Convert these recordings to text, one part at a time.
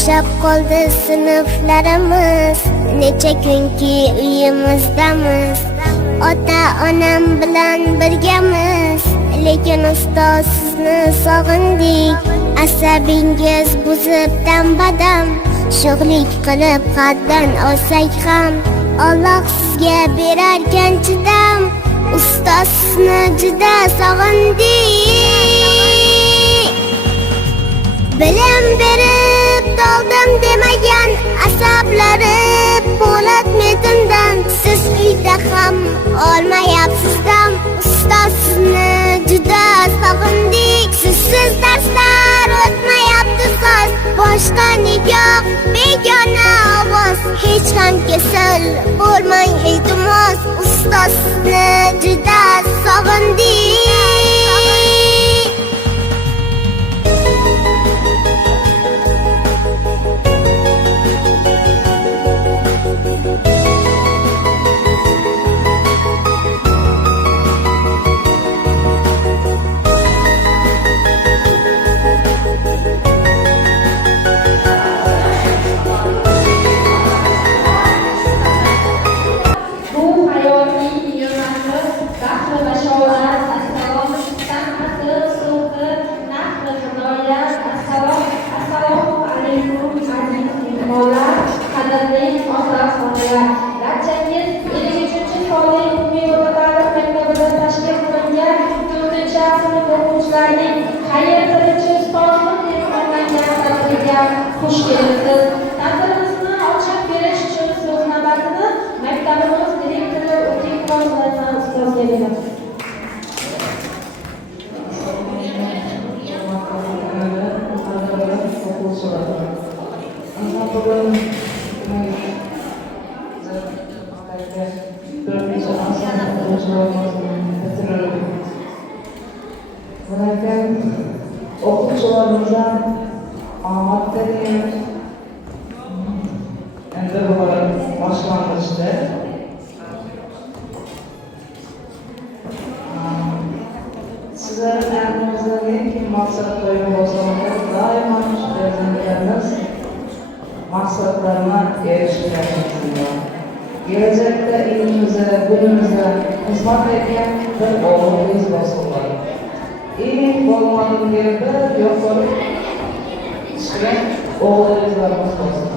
Bo'shab qoldi sinflarimiz, necha kunki uyimizdamiz. Ota-onam bilan birgamiz, lekin ustoz sizni sog'indik. Asabingiz buzib dam-badam, sho'xlik qilib haddan olsak ham Alloh sizga berarkan chidam. Ustoz sizni juda sog'indik. Bilim berib doldim demagan asablari po'lat metindan. Siz uyda ham olmayapsiz dam. Ustoz sizni juda sog'indik. Sizsiz darslar o'tmayapti soz, boshqa nigoh begona ovoz. Hech ham kasal bo'lmang iltimos, ustoz sizni juda sog'indik. Xush kelibsiz. Tadbirimizni ochib berish uchun so'z navbatini maktabimiz direktori O'tinqor Sulayman ustozga beramiz. O'quvchilarimizdan omad tilaymiz. Endi bu boshlang'ichda sizlarning o'zlaringizga maqsad qo'ygan bo'lsangiz, doimo farzandlarimiz maqsadlarini erishishingizga, kelajakda elimizga, bilimizga xizmat etgan bir o'g'lingiz bo'lsinlar. İlk olmadığım yerde yokları işleyen oğullarımız olsun.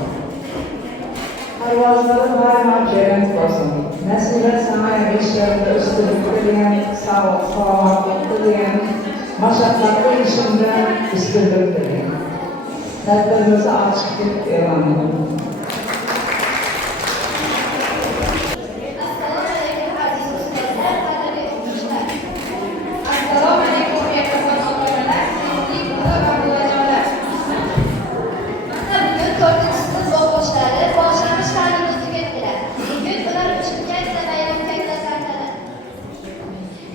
Hayvanları daima gelen olsun. Nesile sanayi işlerinde üstünlük dileyen, sağlıklı dileyen, maşakkatli işinde üstünlük dileyen. Tedbirimizi açık elan edelim.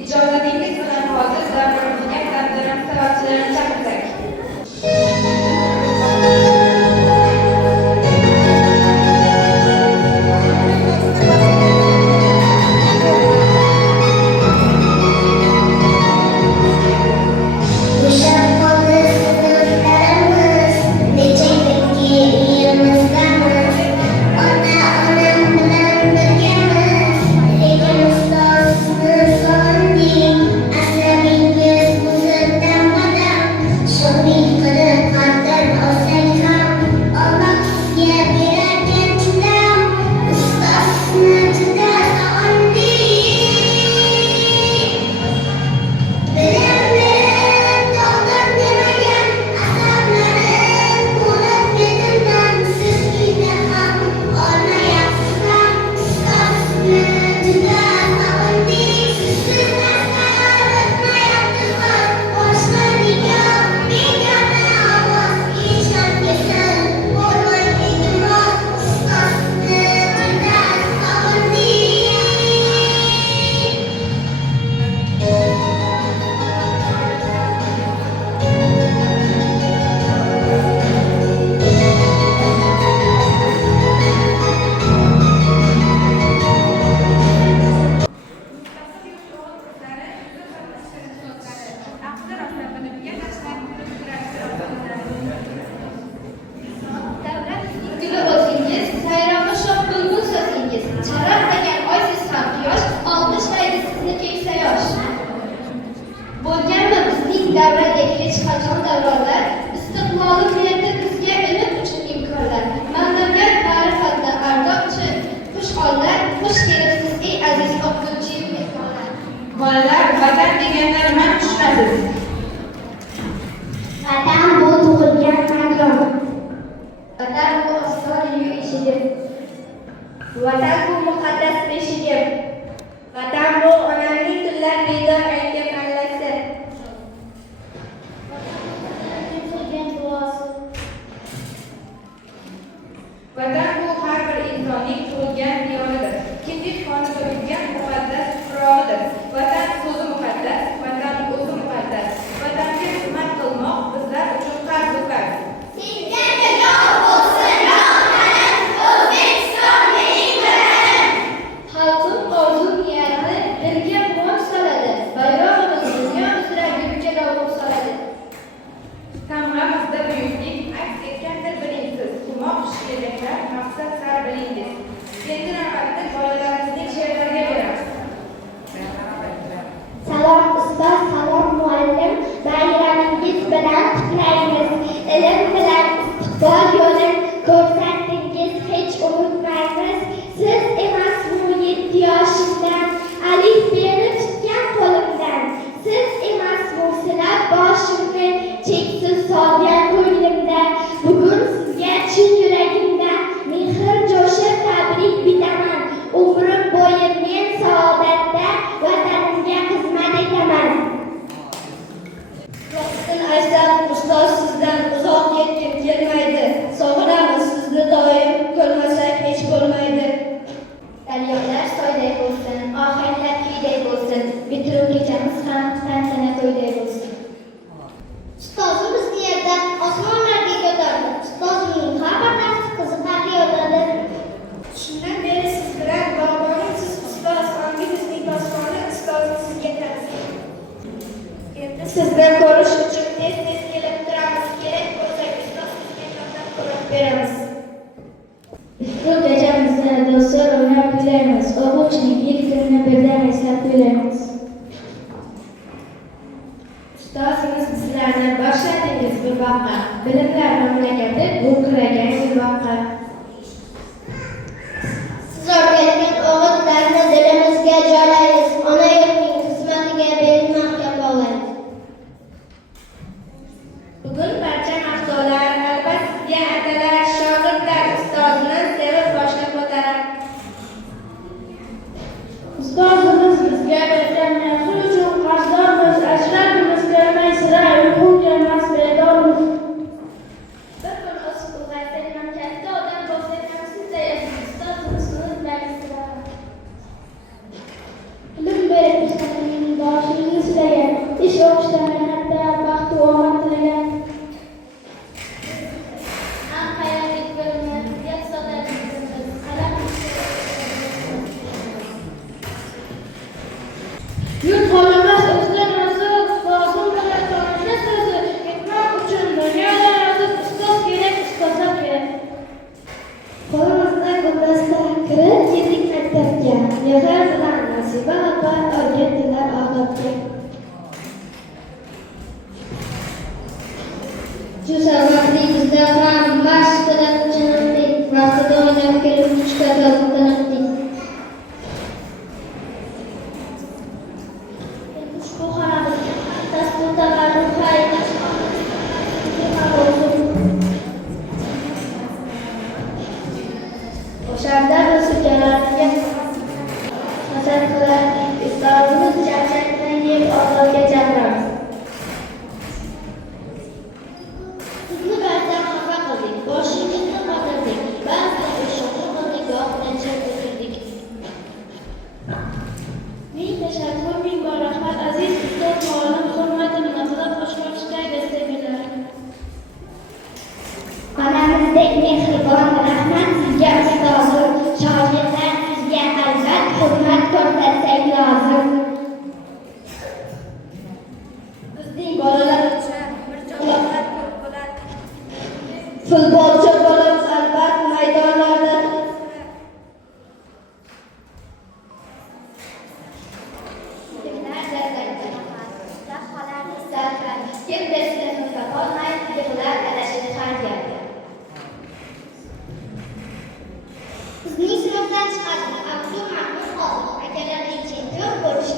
İcazatingiz bilan hozir dasturimizga tadbirim sababchilarini chaqirsak. Bo'shab qoldi sinflarimiz, necha kunki uyimizdamiz. yu eshigim. Vatan bu muqaddas beshigim. Vatan bu onamning tunlar bedor aytgan allasi. Vatan bu har bir insonning tug'ilgan diyoridir. Kindik qoni to'kilgan muqaddas tuprog'idir. Vatan so'zi muqaddas, vatan o'zi muqaddas. Vatanga xizmat qilmoq bizlar uchun qarz-u farz. Sizlarga yor bo'lsin Romanim, O'zbekiston mening vatanim. Xalqim orzu niyati dilga quvonch soladi. Bayrog'imiz dunyo uzra yurtga davlat soladi. Tamg'amizda buyuklik aks etgandir bilinsiz. Qurmoq she'rlar maqsad sar bilingiz. Endi navbatni bolalarimizning she'rlariga beramiz. Salom ustoz, salom muallim, bayramingiz bilan qutlaymiz. Ilm bilan istiqbol yo'lin ko'rsatdingiz, hech unutmaymiz. Siz emasmi 7 yoshimdan alif beni tutgan qo'limdan? Siz emasmi silab boshimni cheksiz solgan ko'nglimda? Bugun sizga chin yuragimdan mehr jo'shib tabrik bitaman. Umrim bo'yi men saodatda vatanimga xizmat etaman. Rostini aytsam, ustoz sizdan uzoq ketgim kelmaydi. Sog'inamiz sizni doim, ko'rmasak hech bo'lmaydi. Daryolar soyday bo'lsin, ohanglar kuyday bo'lsin, bitiruv kechamiz ham tantana to'yday bo'lsin. Ustozimiz yerda osmonlarga ko'tardi. Ustozimning har bir darsi qiziqarli o'tadi. Shundan beri siz bilan bog'bonim siz ustoz, ongimizning posboni ustozni sizga tavsiya. Endi sizni ko'rish uchun tez-tez kelib turamiz. Kerak bo'lsa ustoz sizga yordam ko'rib beramiz. Ushbu kechamizni do'stlar o'ynab kuylaymiz. O'quvchining ilk kunini birdan eslab kuylaymiz. Ustozimiz bizlarni boshladingiz bir boqqa. Bilimlar mamlakati gurkiragan yurboqqa. Siz o'rgatgan o'g'itlarni dilimizga joylaymiz. Ona yurtning xizmatiga belni mahkam bog'laymiz. Bugun barcha maqtovlar albatta sizga atalar. Shogirdlar ustozni sevib boshqa ko'tarar. Ustozimiz bizga bergan mehri uchun qarzdormiz. Ajratimiz kelmay sira uyqum kelmas bedormiz. Bir kun o'sib ulg'aysak ham katta odam bo'lsak ham sizday ustozimiz unutmaymiz sira. Ilm berib ishlarning boshini silagan, ish o'qishdan mehnatda baxt va omad tilagan. Ham hayotlik bilmi, gap so'zlarimiz qalam. Yurt qolmas o'zidan o'zi, ustozim bilan tanishma so'zi. Ketmoq uchun dunyodan o'zib, ustoz kerak, ustozlar kerak. Qo'limizda guldasta kirib keldik maktabga. Mehr bilan Nasiba opa o'rgatdilar odobga. Shu sababli bizda ham mashq qilib chiqdik. Vaqtida o'ynab kelib kuchga topqindik. Ushbu xonamizga dastur tabarruk xayriyash o'shanda biz ukalarga hasad qilardik. Ustozimiz charchakdan yeb ozorga chaqiramiz. Sizni ba'zan xafa qildik, boshingizni qotirdik, ba'zan ishonch qildik, gohida chirtirdik. Ming tashakkur, ming bor rahmat aziz ustoz muallim, hurmatini qilib oshkoshday destagilar. Onamizdek mehribon rahmat sizga ustozim, shogirdlar sizga albat hurmat ko'rsatsak lozim. Bizning bolalar uchun bir joylar ko'p bo'lar. Futbolchi bo'lib albatta maydonlarda Bizning sinfdan chiqadi Abdul Mahmud Qodiriy akalarning chempion bo'lish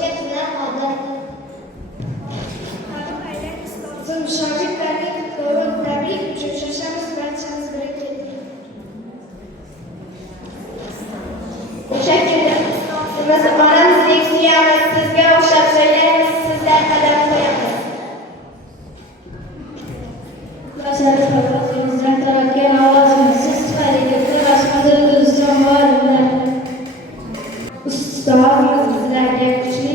Biz onamizdek suyamiz, sizga o'xshab so'ylaymiz, sizlar qadam qo'yamiz. Başarılı programımızdan tarafken avazımız siz hareketli başımızda pozisyon var. Ustalarımız bizlerge güçlü,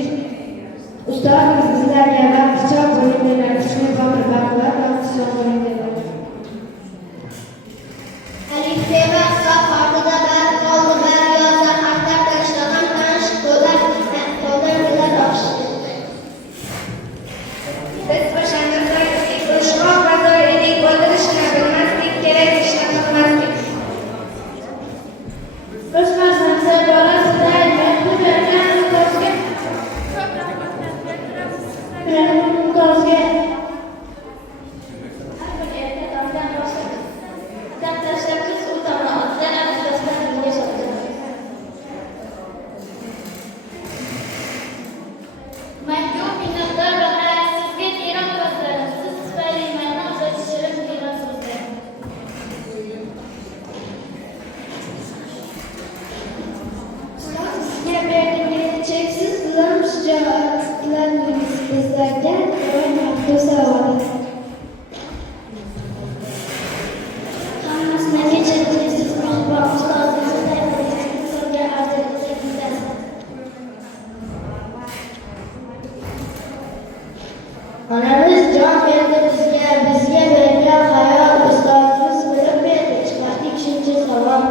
ustalarımız bizlerge baktıkça bölümler güçlü bakırlar, baktıkça bölümler. Alif Beva saf ortada ben oldu ben yozda harflar taşlanan tanış koldan bilen başladı. Biz o'shanda urushmoq bazor edik, o'ldirishni bilmasdik, kerak ishni qilmasdik. Biz farzandlar borasida mehri bergan ustozga Mahkum minnatdor bahar sizga teran ko'zlarim siz tufayli mehmon so'zishim teran so'zlarim. Sizga berdiğiniz cheksiz bilim shijoatlaringiz bizlarga doim mahfuza bo'ladi. Hammasini kechirasiz mehmon ustozingizni sizga arzirligingizdan. Onamiz jon berdi bizga bergan hayot ustozimiz bilib berdi chiqardik shuncha savol.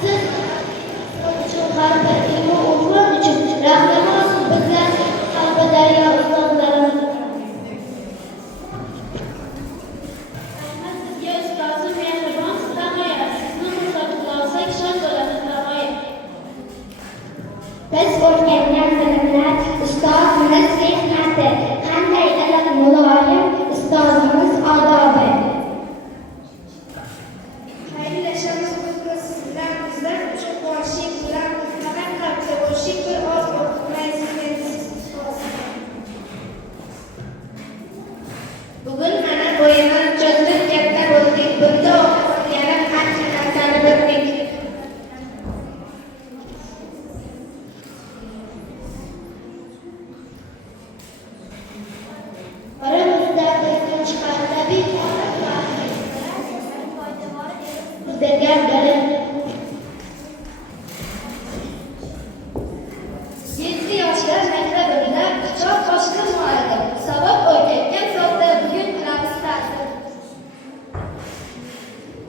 Siz uchun har bir ilmu o'qib uchun rahmat olsun bizlar qalbi daryo ustozlarimiz. Sizga ustozim mehribon sizdan g'oyat sizni murtad olsak shod bo'lamiz g'oyat. Biz o'rgangan bilimlar ustozimiz mehnati, qanday ilm muloyim ustozimiz odobi. Xayrlashamiz biz sizlar uchun boshing bilan faqat qalbda boshing bir oz o'tmaysiz. Bugun mana bo'yimiz cho'zib katta bo'ldik, bunda o'qib qancha narsani bildik. Oramizda bizning chiqarida bir bergan bilim. 7 yoshda maktabimda pichoq oshkir muallim saboq o'rgatgan so'zda bugun qilamiz ta'sir.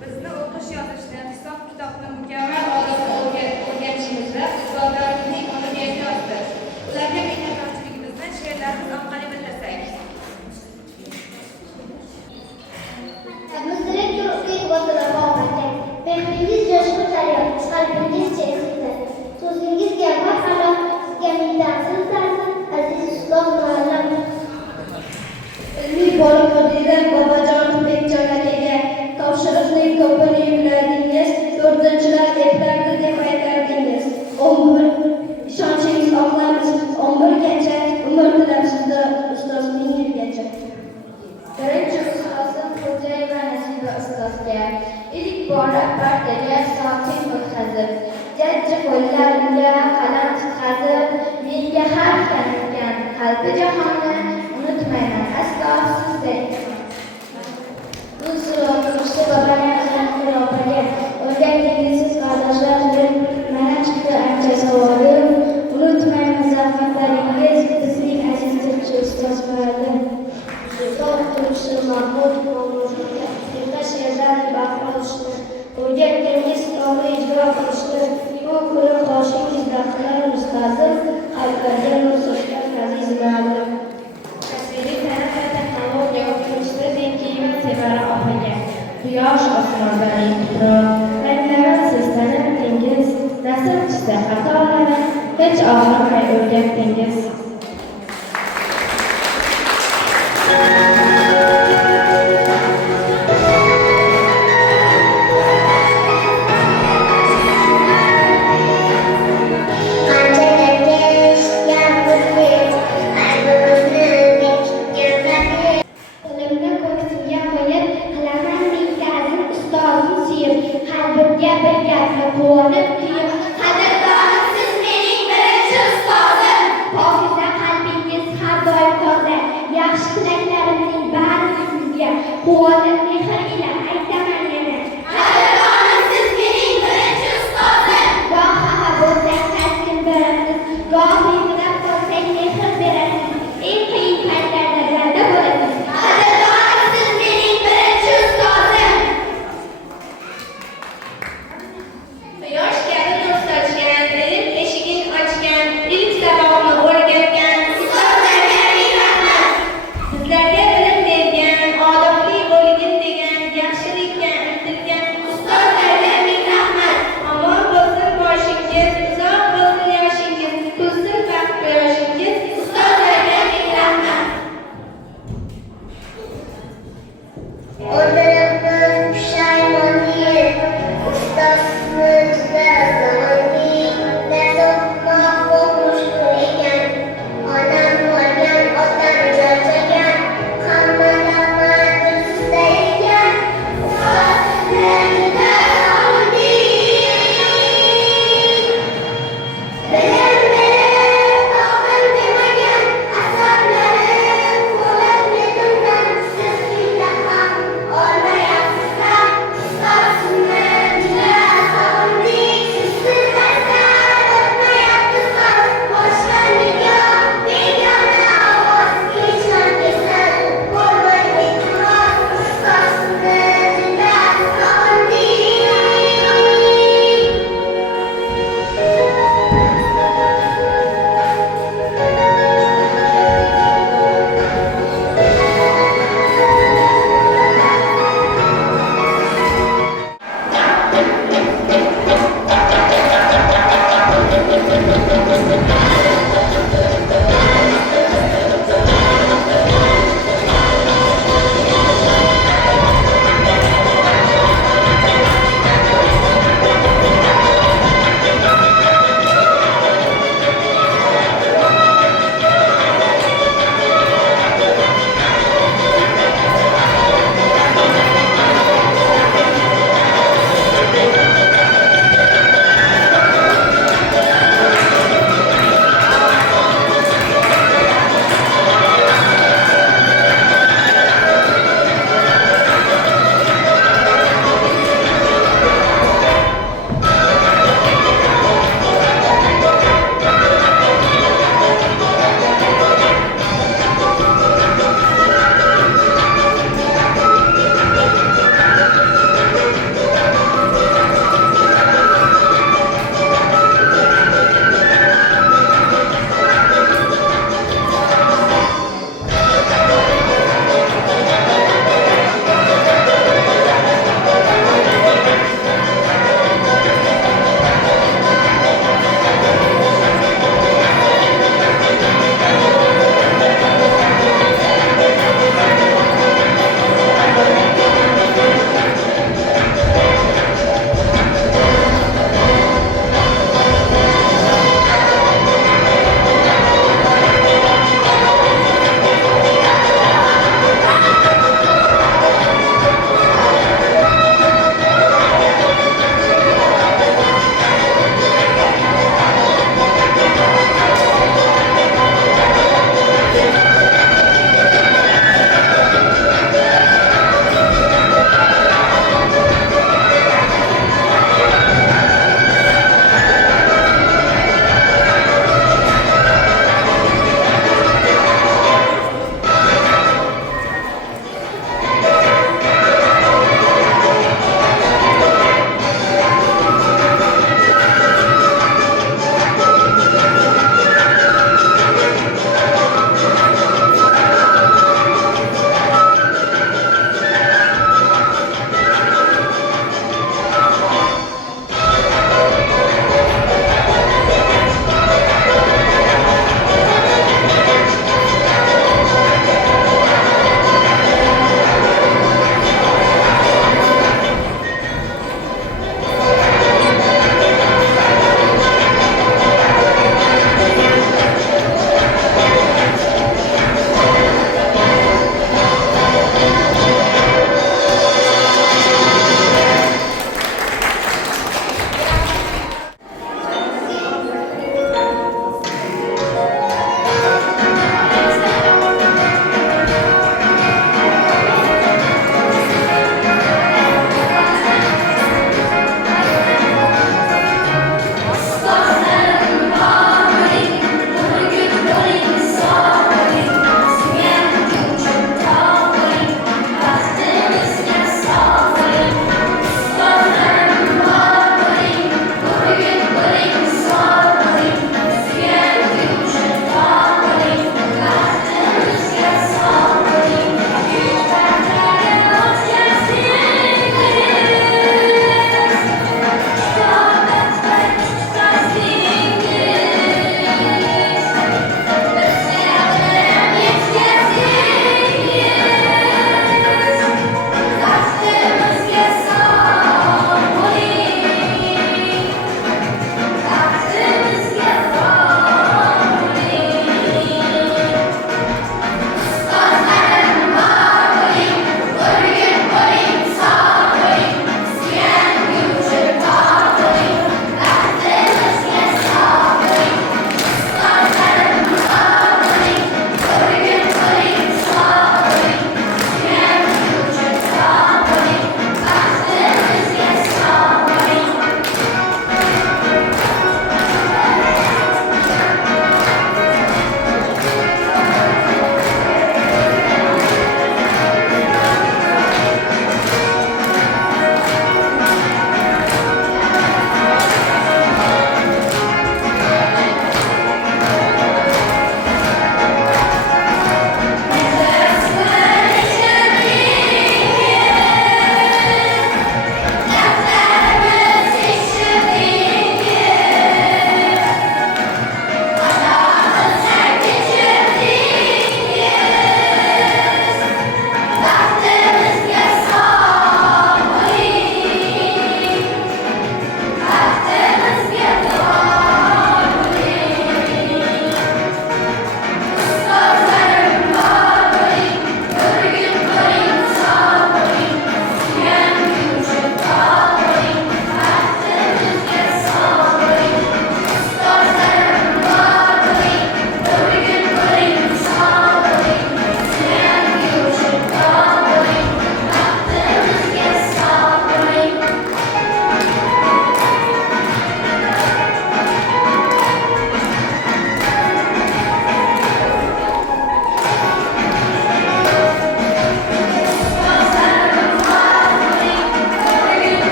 Bizni o'qish yozishni, hisob kitobni mukammal odob o'rganishimizda ustozlarimizning o'rni ehtiyojdir. Ularga minnatdorchiligimizni she'rlarimiz orqali bildirsak. Maktabimiz direktori Ustoz Boboga mehringiz jo'shqin daryo, qalbingiz cheksizdir. So'zingizga marhamat, sizga mingdan ta'zim, aziz ustoz muallim. Ilmiy borim mudiri Bobojon Bekjon akaga topshiriqning ko'pini yukladingiz, 4-chilar eplardi deb aytardingiz. 11 ishonchingiz oqlamiz 11gacha umr tilab sizda ustozning yilgacha. Birinchi ustozim Xo'jayeva Nasiba ustozga ilk bora partiyaga soating o'tkazib, jajji qo'llarimga qalam tutqazib, menga har kanitgan qalbi jahonni unutmayman aslo sizdek. Bu so'roqni babalardan xirobaga o'rgandingiz siz qardoshlar mana chiqdi ancha savolim. Unutmayman zahmatlaringiz bizning aziz tilchi ustoz muallim. Turmushi Mahmud Mo'minga yurtash yerdan bahra olishni, o'rgatdingiz to'g'ri ijro qilishni, bu ko'rib qoshingiz daftar ustozim, qalblarga nur sochgan aziz muallim. Tasviriy san'at va texnologiya o'qituvchisi Zekiyev Sevara opaga, quyosh osmondan intiqrom, ranglarim sizlanib dengiz, nasib chizdi xatolarini, hech og'rimay o'rgatdingiz. Qo'limda ko'ksimga quvonib mehr ila aytaman yana. Qadrdoni siz mening birinchi ustozim. Goh xafa bo'lsak taskin berasiz, goh qiynalib qolsak mehr berasiz. Eng qiyin paytlarda dalda bo'lasiz. Qadrdoni siz mening birinchi ustozim. Quyosh kabi nur sochgan, ilm eshigin ochgan, ilk sabog'ni o'rgatgan Ustozlarga ming rahmat. sizlarga bilim bergan, odobli bo'lgin degan, yaxshi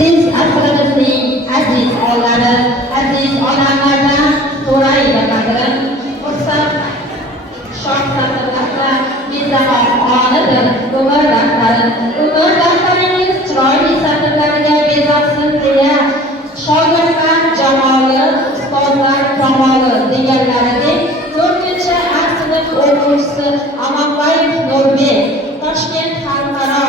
Siz asrimizning aziz oğulları, aziz onamlardan so'raydi qadrin. Xursand shoh-sartaroshlar bezamoq onidir umr rahbarin. Umr rahbaringiz chiroyli satrlarga bezoqsiz deya shogirdlar jamoli, ustozlar kamoli deganlaridek 4-sinf o'quvchisi Amonbayev Nurbek Toshkent xalqaro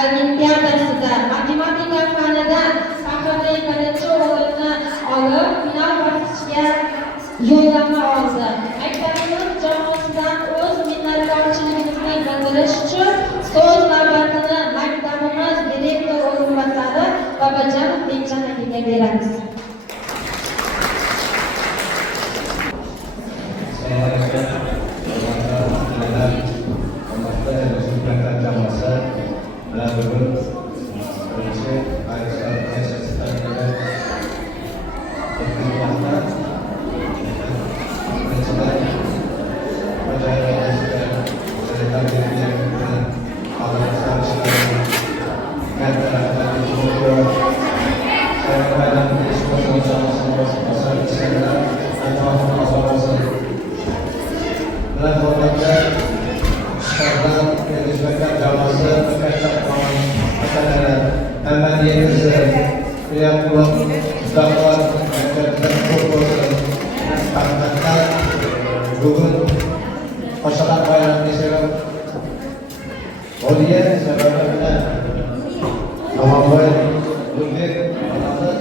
olimpiadasida matematika fanidan faxrli birinchi o'rinni olib, final bosqichiga yo'llanma oldi. Maktabimiz jamoasidan o'z minnatdorchiligimizni bildirish uchun so'z navbatini maktabimiz direktor o'rinbosari Babajonov Bekjon akaga beramiz. Bugun Qo'shiqlar bayramini sevib bo'lgan sababi bilan Amonbayev Nurbek onamiz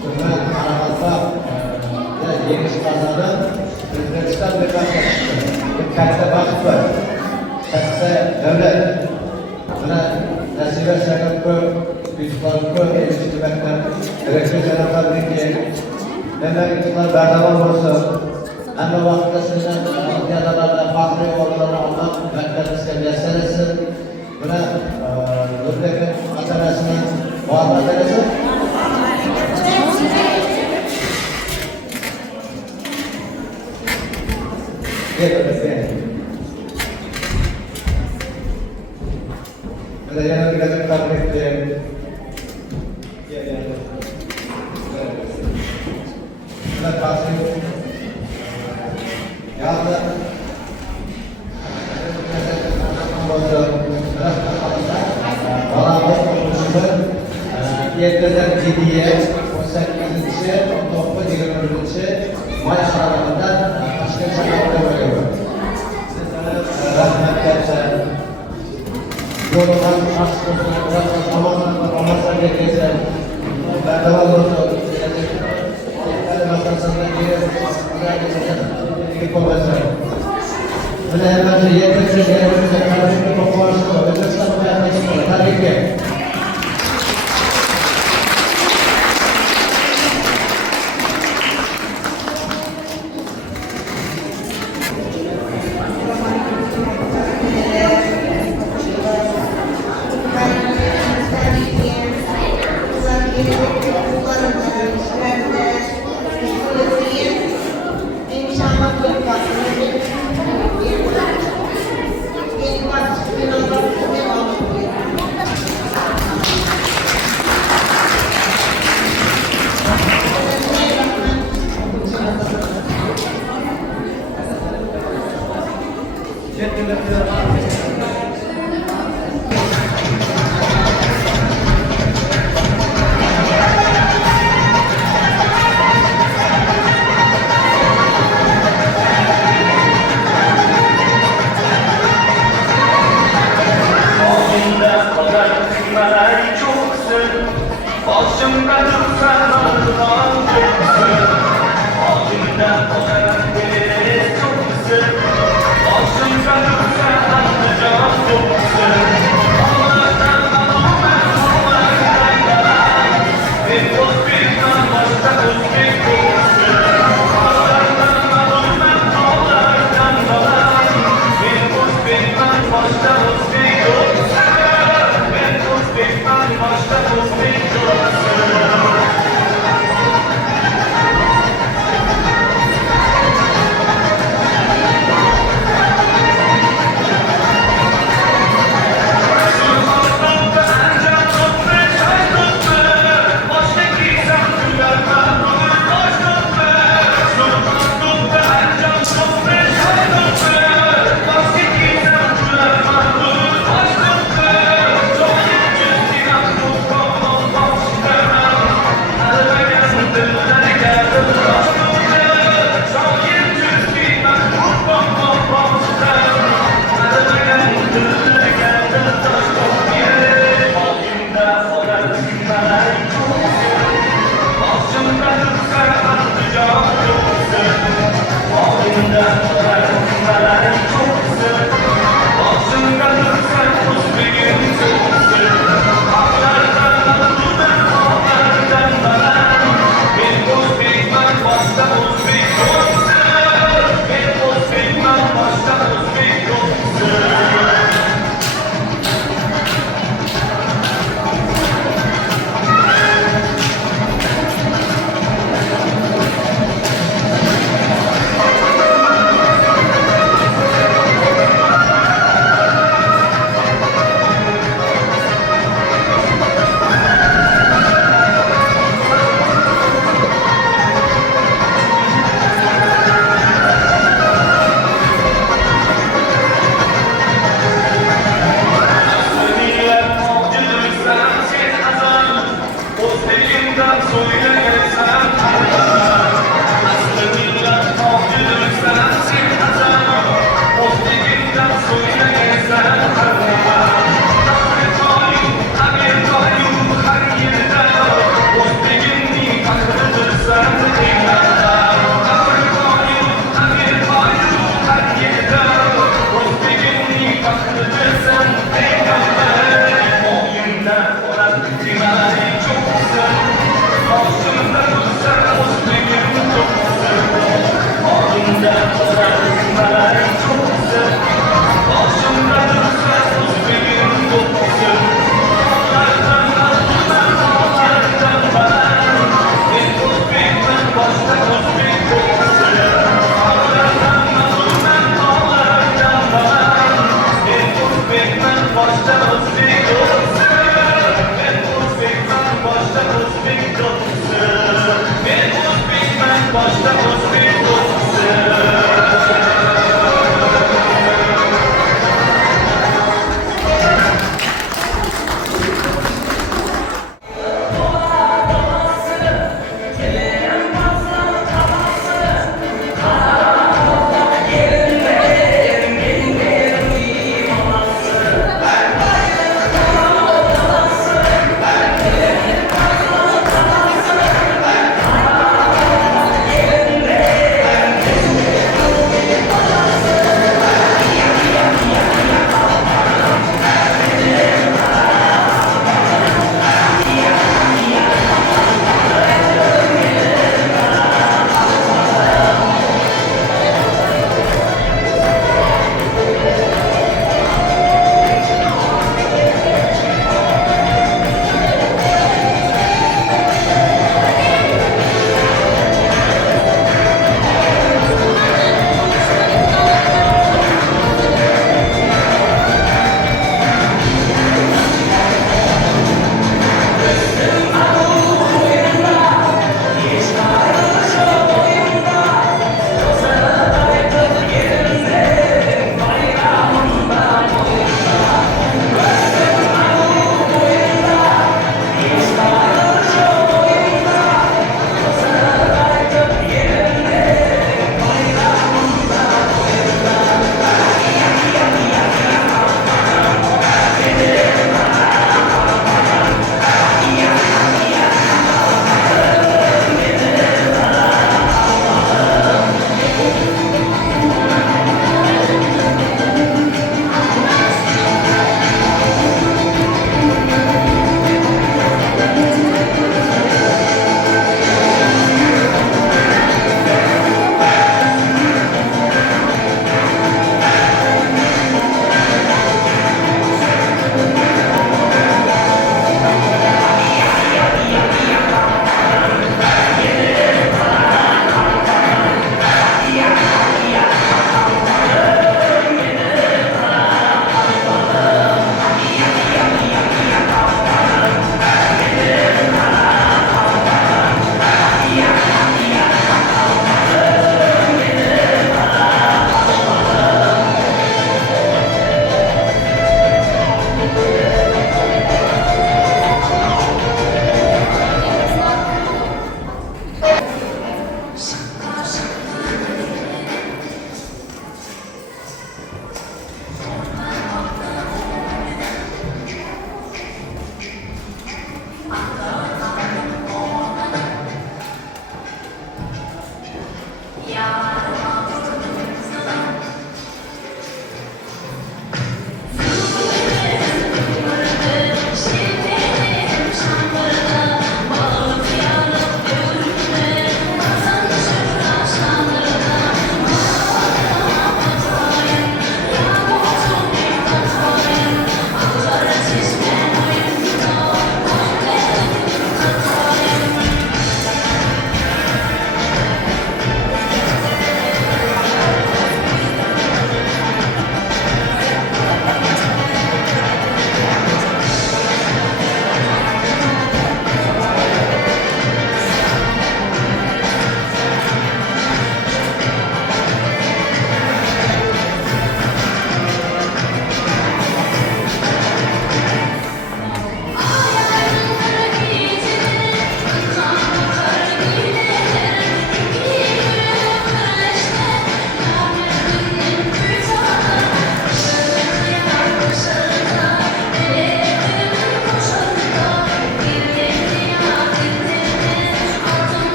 shundan qaramasdan yengil qazonib O'zbekiston bekasiga chiqdi. Bu katta baxt bor. Katta davlat. Mana Nasiba Shakirko'l, Yusufxonko'l Elchi maktab direktor janoblariga demak ishlar bardavom bo'lsin. Hamma vaqtda sizdan olimpiadalarda faxriy o'rinlarni olib, maktabimizga muyassar etsin. Buni Nurbek atamashini muvaffaq etsin. Ada yang kita tabrik dia. Kita pasti ya ada yerden ciddiye 18. 19. 20. May aralarında Taşkent Şahar'da oluyor. Rahmet edersen yoldan aşkımızdan zamanla geçerse berdaval olsun. Masasında geri konuşacağız. Bunu hemen yetkisiz yetkisiz kardeşimle konuşacağız. Özbekistan'da yaklaşık tabii ki.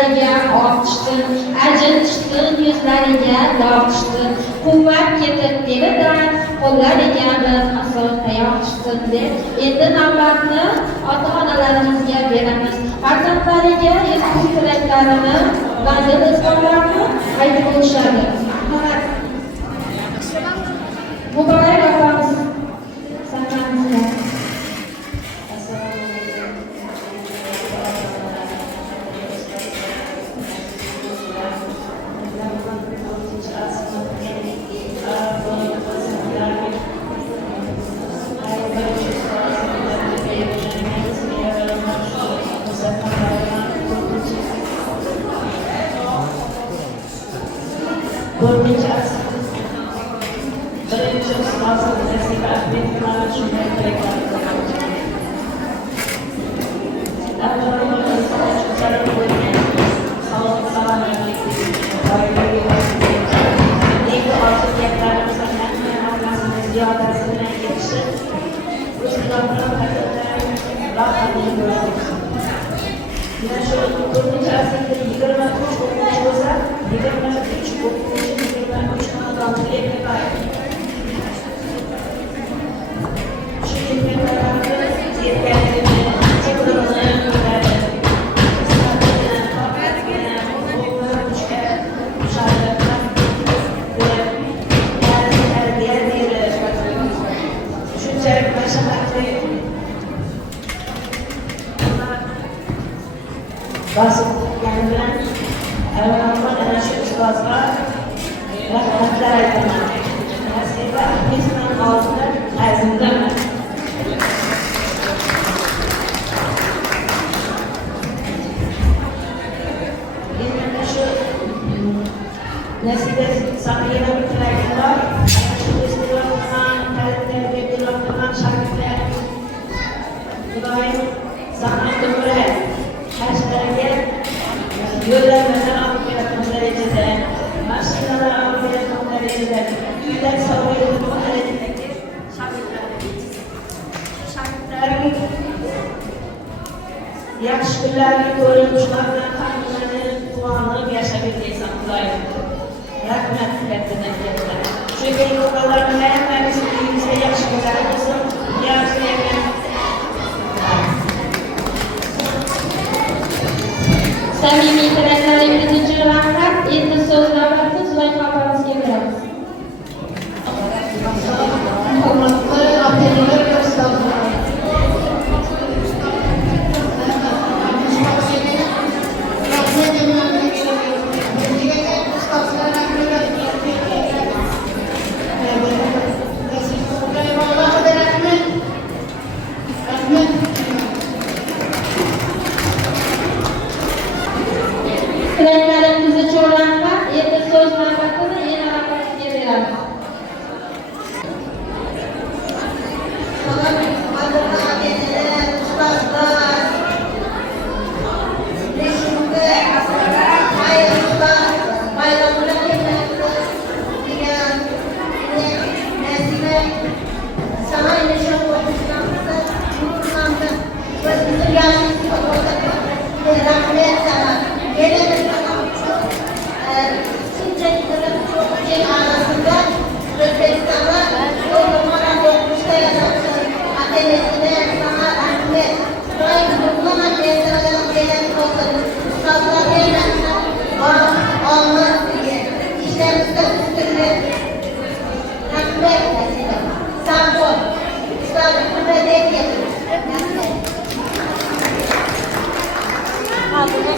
ko'zlariga oq tushdi, ajin tushdi, yuzlariga dog' tushdi. Quvvat ketib dedi-da, qo'llariga bir asol tayoq tushdi deb, endi navbatni ota-onalarimizga beramiz. Farzandlariga ezgu tilaklarini va dil-izhorlarini aytib o'tishadi. Muborak opamiz sahnamizda. Birinchi ustozim Nasiba Ahmedova shunday tilaklar basib o'tgani bilan avvalambor ana shu ustozga rahmatlar aytaman. Nasiba Ahmedovaning oldida azmdaman. Endi shu Nasiba Samirova bir tilagim bor. Shu festivaldan ta'lim-tarbiya berayotgan shogirdlar Xudoyim sog'lom bo'lib hashlarga yo'llanmalar olib beradigan darajada, mashinalar olib beradigan darajada, uylar sog'ayadigan darajadagi shogirdlarim yaxshi kunlarni ko'rib, shular bilan hammalarni quvonib yashab yuraysan Xudoyim. Rahmat kattadan katta. Shu bemorlarni hammamiz uyimizga yaxshi kunlar bo'lsin, yaxshi Samimiy tilaklaringiz uchun rahmat. Endi so'z navbatni Zulayho opamizga beramiz. hurmatli ota-onalar va ustozlar. Tilaklaringiz uchun rahmat. Endi so'z navbatini yana opamizga beramiz.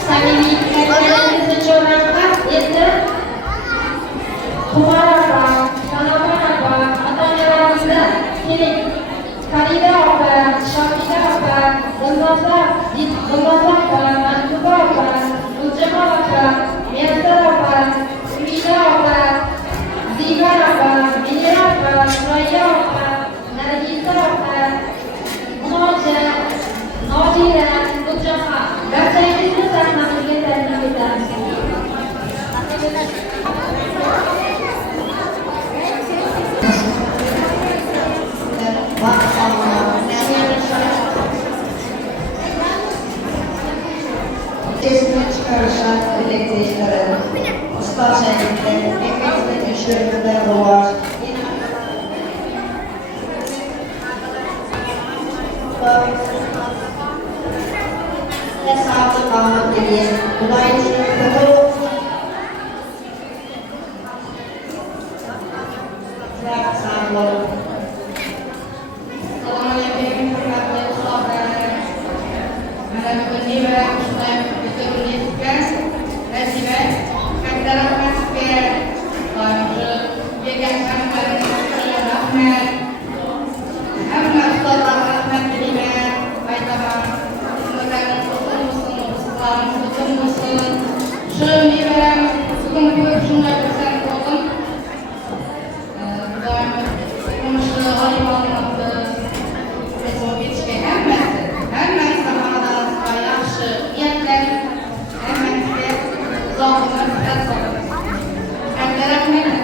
Samimiy tilaklaringiz uchun rahmat. Endi Qumar opa, Sanobar opa, ota-onalarimizda keling. Farida opa, Shofida opa, Dilnoza opa, Mahbuba opa, Guljahon opa, Muyassar opa, Umida opa, Zibar opa, Munira opa, Surayyo opa, Nargiza opa, Munoja, Nodira, Guljahon. Barchangizni sahnamizga taklif etamiz. Esnek çalışan dilekçelerin, usta şehirlerin, ekmeğinin güçlerinde doğar. Ve sağlık almak diye, dolayısıyla sağ olun. Assalamualaikum warahmatullahi wabarakatuh. Ini adalah Ustaz Universitas Rajivan Kantara Masfer Yayasan Al-Fatihah Rahmat Ahmad Sultan Ahmad Diliman Baitaman Semoga musun Şöyle sukun şunlar bersang olun. Konuştu hayvanlardı. Resmiyetçi hemen zamanında yaxşı niyetler hemen de zavımlar yazalım. Rahmet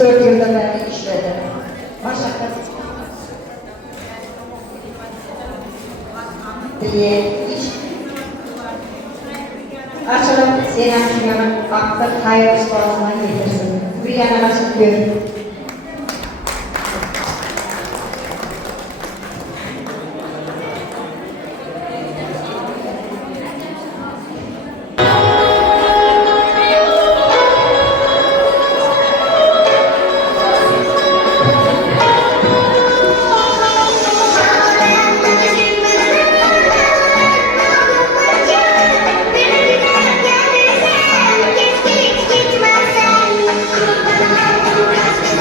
34 yılda beri işledi. Maşakkat diye iş. Açalım Zeynep Şunyan'ın aklı hayır ısmarına getirsin. Bir yana nasıl görün. Gitmezsen kurban olurum.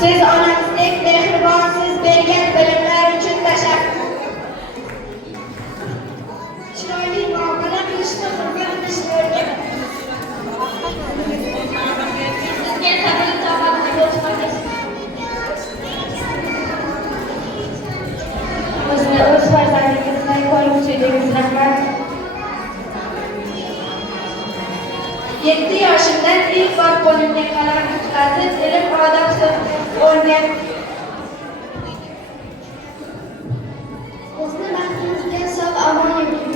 Siz onamizdek mehribonsiz, bergan bilimlar uchun tashakkur. Chiroyli muomala qilishni, hurmat qilishni o'rganing. Sizga sabr toqatni ko'rsatasiz. Bizni o'z farzandingizdan ko'ruvchiliginiz rahmat. 7 yoshimdan ilk bor qo'limga qalam tutqazib, ilm odob o'rgan. Bizni baxtimizga sog'-omon yuring.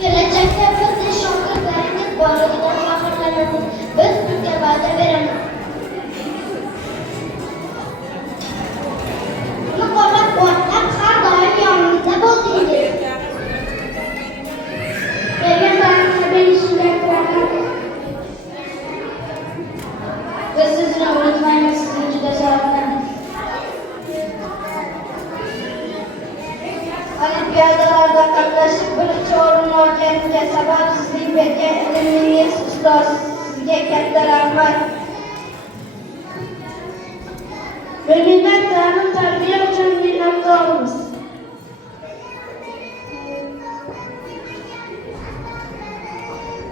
Kelajakda bizni shogirdlaringiz borligidan faxrlanasiz. Biz sizga va'da beramiz. Bizni qo'llab-quvvatlab har doim yonimizda bo'ldingiz. Bergan ta'limni berishingizga rahmat. Biz sizni unutmaymiz, sizni juda sog'inamiz. Olimpiadalarda qatnashib birinchi o'rinni olganimga sabab sizning bergan ilmingiz, ustoz. Sizga katta rahmat. Berilgan ta'lim-tarbiya uchun minnatdormiz.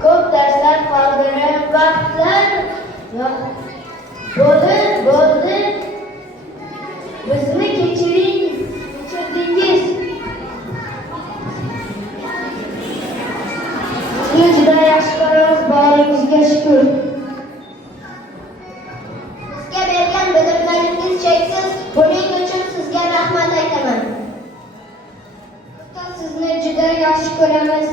Ko'p darslar qoldirib, vaqtlar bo'ldi. Bizni kechirdingiz. Sizni juda yaxshi ko'ramiz, boringizga shukur. Bizga bergan bilimlaringiz cheksiz. Buning uchun sizga rahmat aytaman. Ustoz, sizni juda yaxshi ko'ramiz.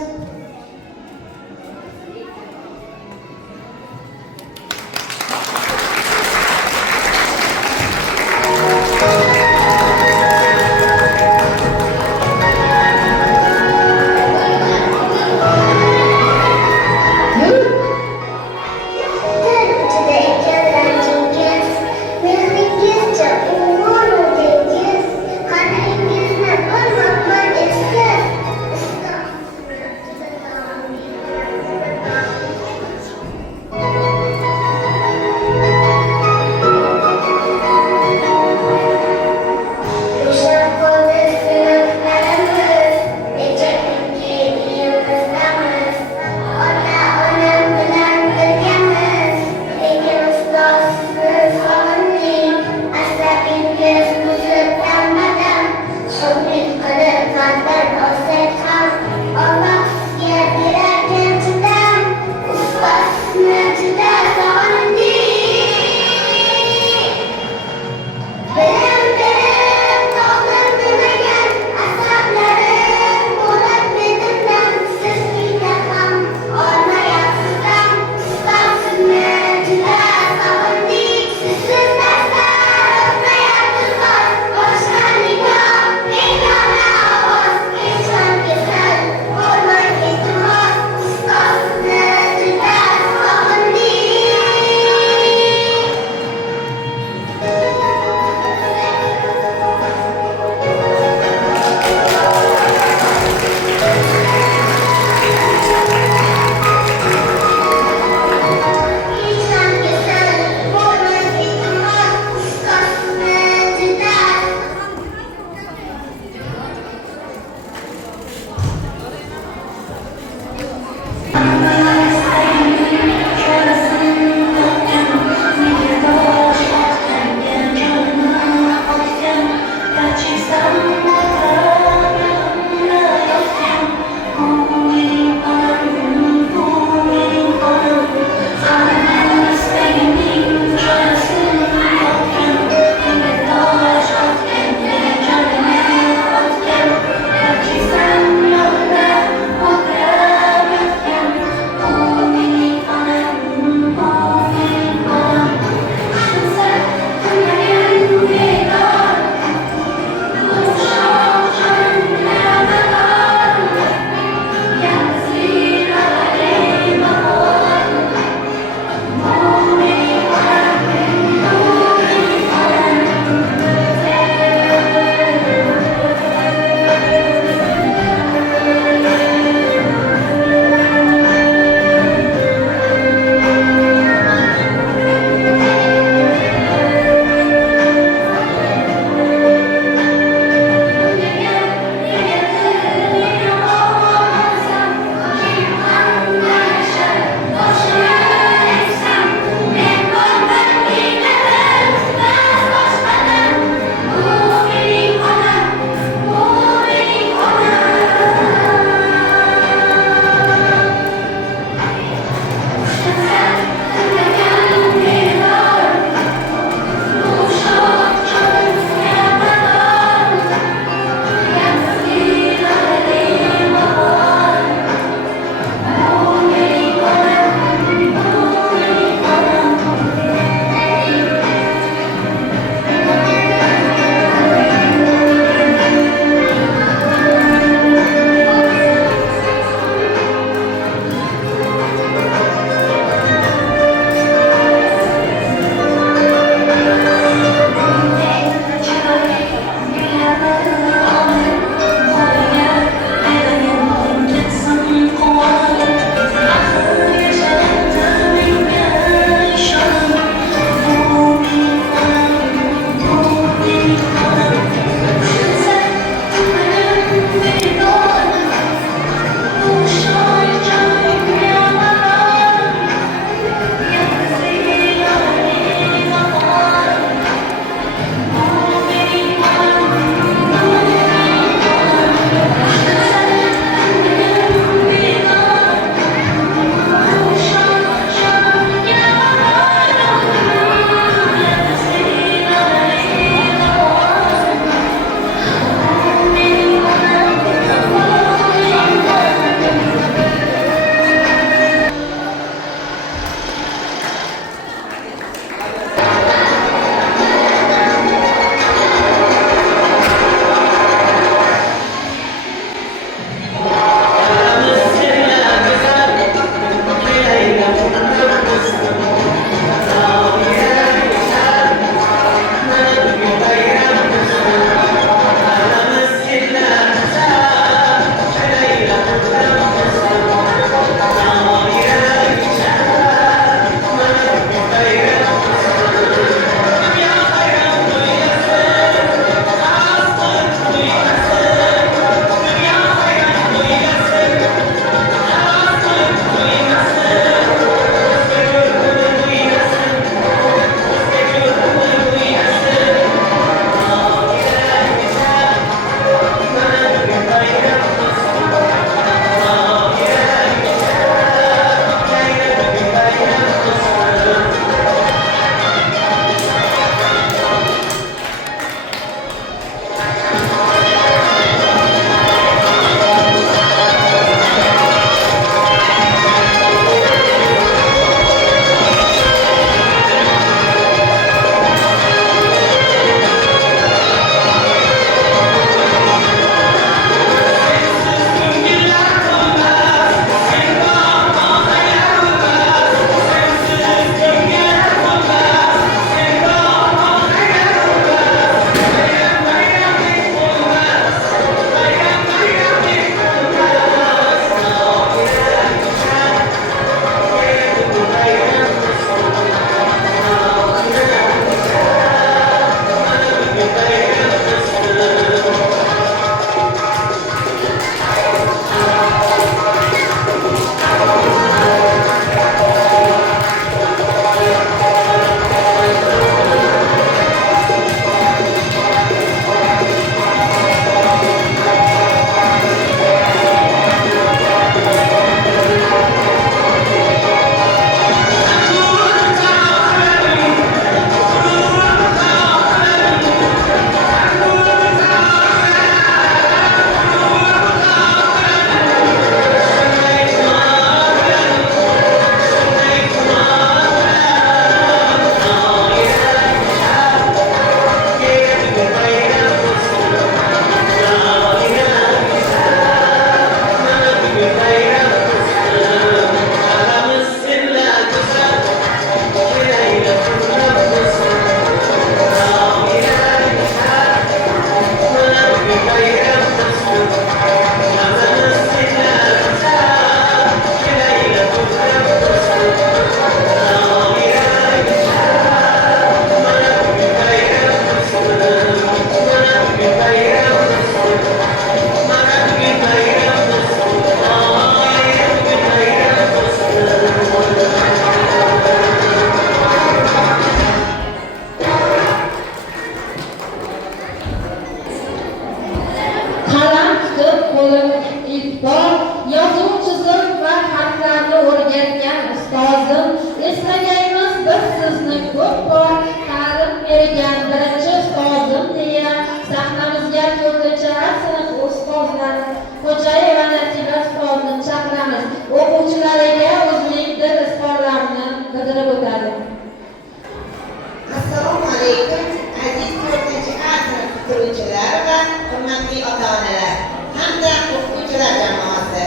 o'qituvchilar va hurmatli ota-onalar hamda o'qituvchilar jamoasi.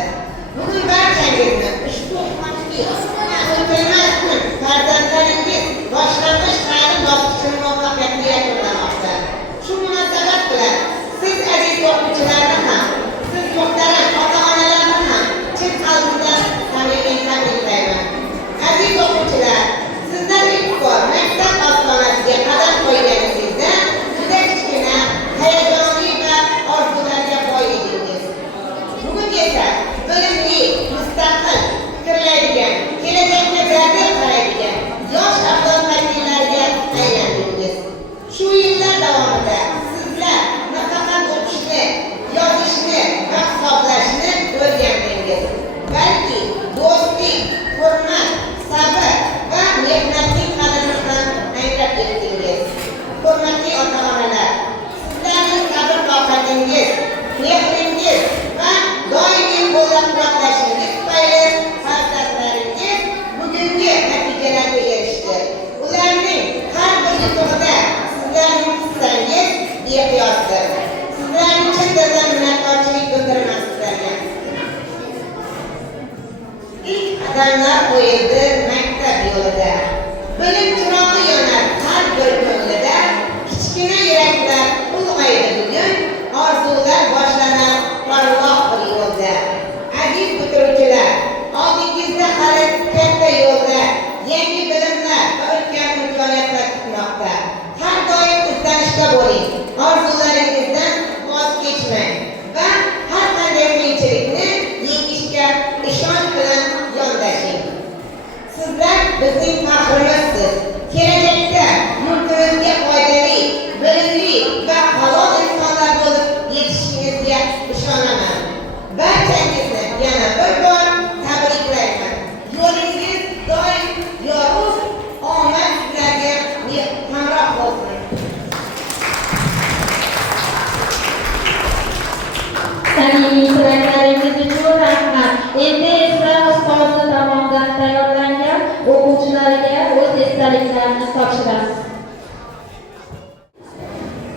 Bugun barchangizni ushbu quvonchli va unutilmas kun farzandlaringiz boshlang'ich ta'lim bosqichini muvaffaqiyatli yakunlamoqda. Shu munosabat bilan siz aziz o'quvchilarni ham, siz muhtaram ota-onalarni ham chin qalbimdan tabriklayman. Aziz o'quvchilar, sizlar ilk bor maktab ostonasiga qadam qo'yganingizda juda kichkina, hayajonli va orzularga boy edingiz. Bugun esa bilimli, mustaqil, fikrlaydigan, kelajakka jadal qaraydigan yosh avlod vakillariga aylandingiz. Shu yillar davomida sizlar nafaqat o'qishni, yozishni va hisoblashni o'rgandingiz, balki do'stlik, hurmat, sabr va mehnatning qadrini ham anglab yetdingiz. Hurmatli ota-onalar, sizlarning sabr-toqatingiz, mehringiz va doimiy qo'llab-quvvatlashingiz tufayli farzandlaringiz bugungi natijalarga erishdi. Ularning har bir yutug'ida sizlarning hissangiz beqiyosdir. Sizlarning chin dildan minnatdorchilik bildiraman sizlarga. İlk qadamlar qo'yildi maktab yo'lida. Bilim chirog'i yonar har bir ko'nglida. Kichkina yuraklar ulg'aydi bugun, orzular boshlanar porloq bir yo'lda. Aziz bitiruvchilar, oldingizda hali katta yo'lda yangi bilimlar va ulkan imkoniyatlar kutmoqda. Har doim izlanishda bo'ling, orzularingizdan voz kechmang va har qanday qiyinchilikni yengishga ishonch bilan yondashing. Sizlar bizning faxrimizsiz. Kelajakda yurtimizga foydali, bilimli va halol insonlar bo'lib yetishishingizga ishonaman. Barchangizni yana bir bor tabriklayman. Yo'lingiz doim yorug', omad sizlarga hamroh bo'lsin. Samimiy tilaklaringiz uchun rahmat. Endi esa ustozi tomonidan tayyorlangan o'quvchilarga o'z esdaliklarini topshiramiz.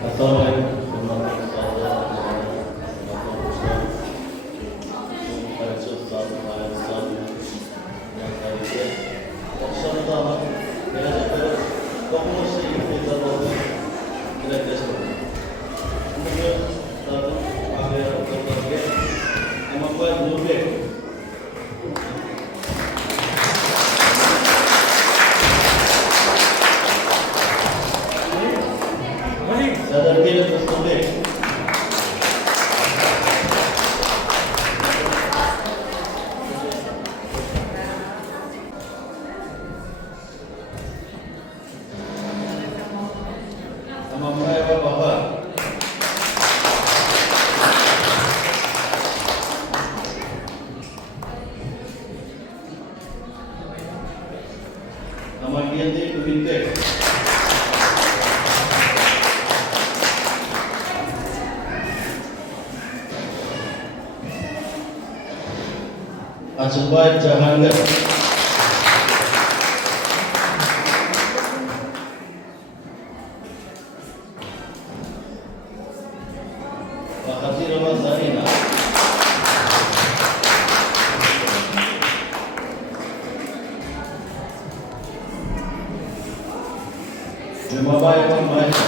Assalomu alaykum. Hurmatli ustozlar, Acıbay Cahangir, Fakhrizova Zarina, Jumabayeva Maysa,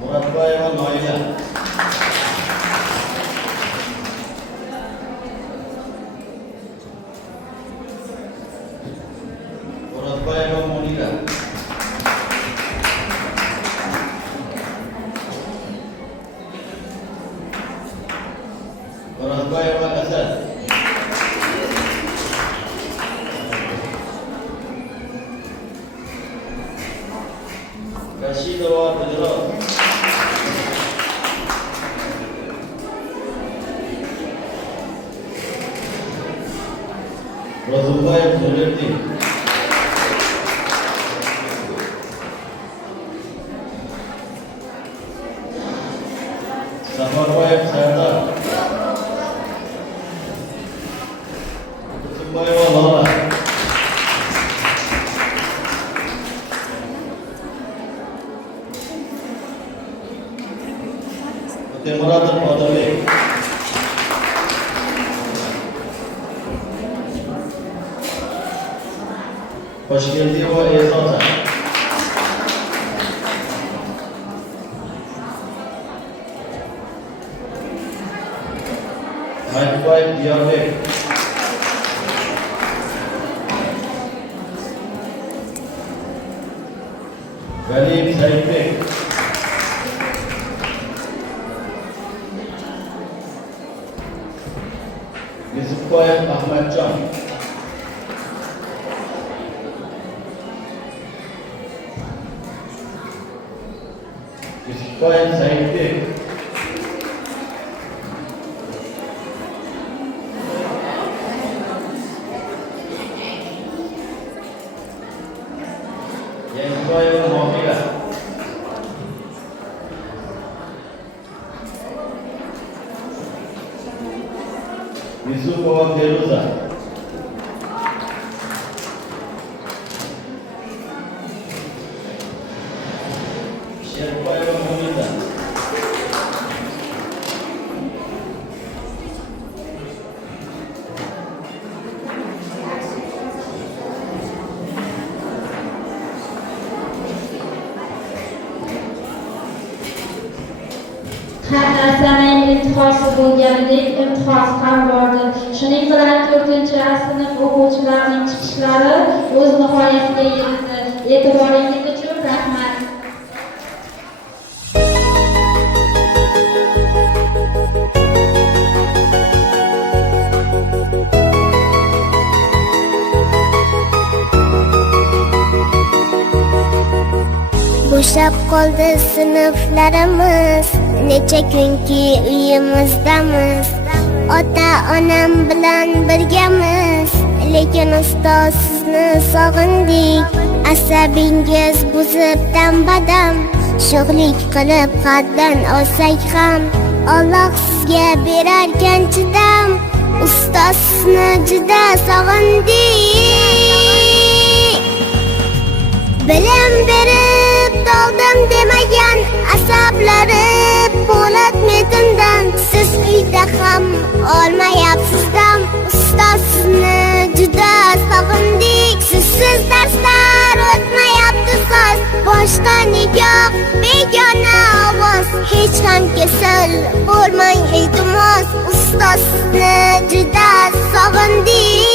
Muratbayeva Noila, Muratbayeva Monika, Muratbayeva Asad, Rashidova Dilrod, Rozulbayev Nuriddin, Safarbayev Sardar, Kutumbayeva Lola, Toshkentiyeva E'zoza. Maytboyev Diyorbek. G'aniyev Saidbek. Yusufboyev Ahmadjon. Yusufboyev Saidbek. Yangiboyeva Mohira. Yusupova Feruza. Sherboyeva Mo'mina. Har narsaning intihosi bo'lganidek intihosi ham bordir. Shuning bilan 4-sinf o'quvchilarining chiqishlari o'z nihoyasiga yetdi. E'tiboringiz uchun rahmat. Bo'shab qoldi sinflarimiz, necha kunki uyimizdamiz. Ota-onam bilan birgamiz, lekin ustoz sizni sog'indik. Asabingiz buzib dam-badam, sho'xlik qilib haddan olsak ham, Alloh sizga berarkan chidam. Ustoz sizni juda sog'indik. Bilim berib doldim demagan asablari po'lat metindan. Siz uyda ham olmayapsiz dam. Ustoz sizni juda sog'indik. Sizsiz darslar o'tmayapti soz. Boshqa nigoh begona ovoz. Hech ham kasal bo'lmang iltimos. Ustoz sizni juda sog'indik.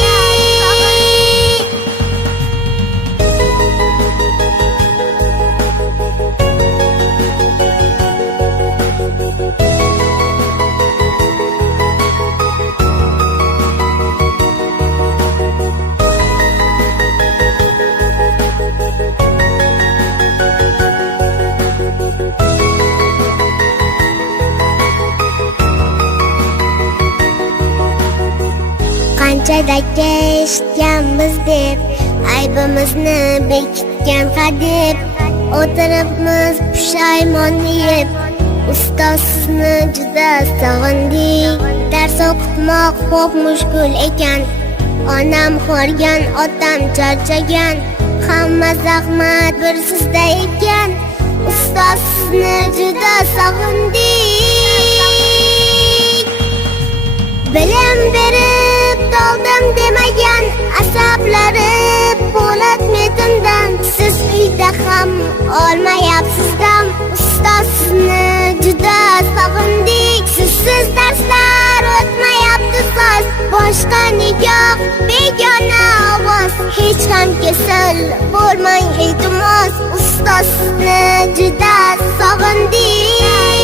Qanchadaka eshitganmiz deb, aybimizni bekitgan hadeb, o'tiribmiz pushaymon yeb. Ustoz sizni juda sog'indik. Dars o'qitmoq xo'p mushkul ekan. Onam xo'rgan, otam charchagan. Hamma zahmat bir sizda ekan. Ustoz sizni juda sog'indik. Bilim berib doldim demagan asablari po'lat metindan. Siz uyda ham olmayapsiz dam. Ustoz sizni juda sog'indik. Sizsiz darslar o'tmayapti soz. Boshqa nigoh begona ovoz. Hech ham kasal bo'lmang iltimos. Ustoz sizni juda sog'indik.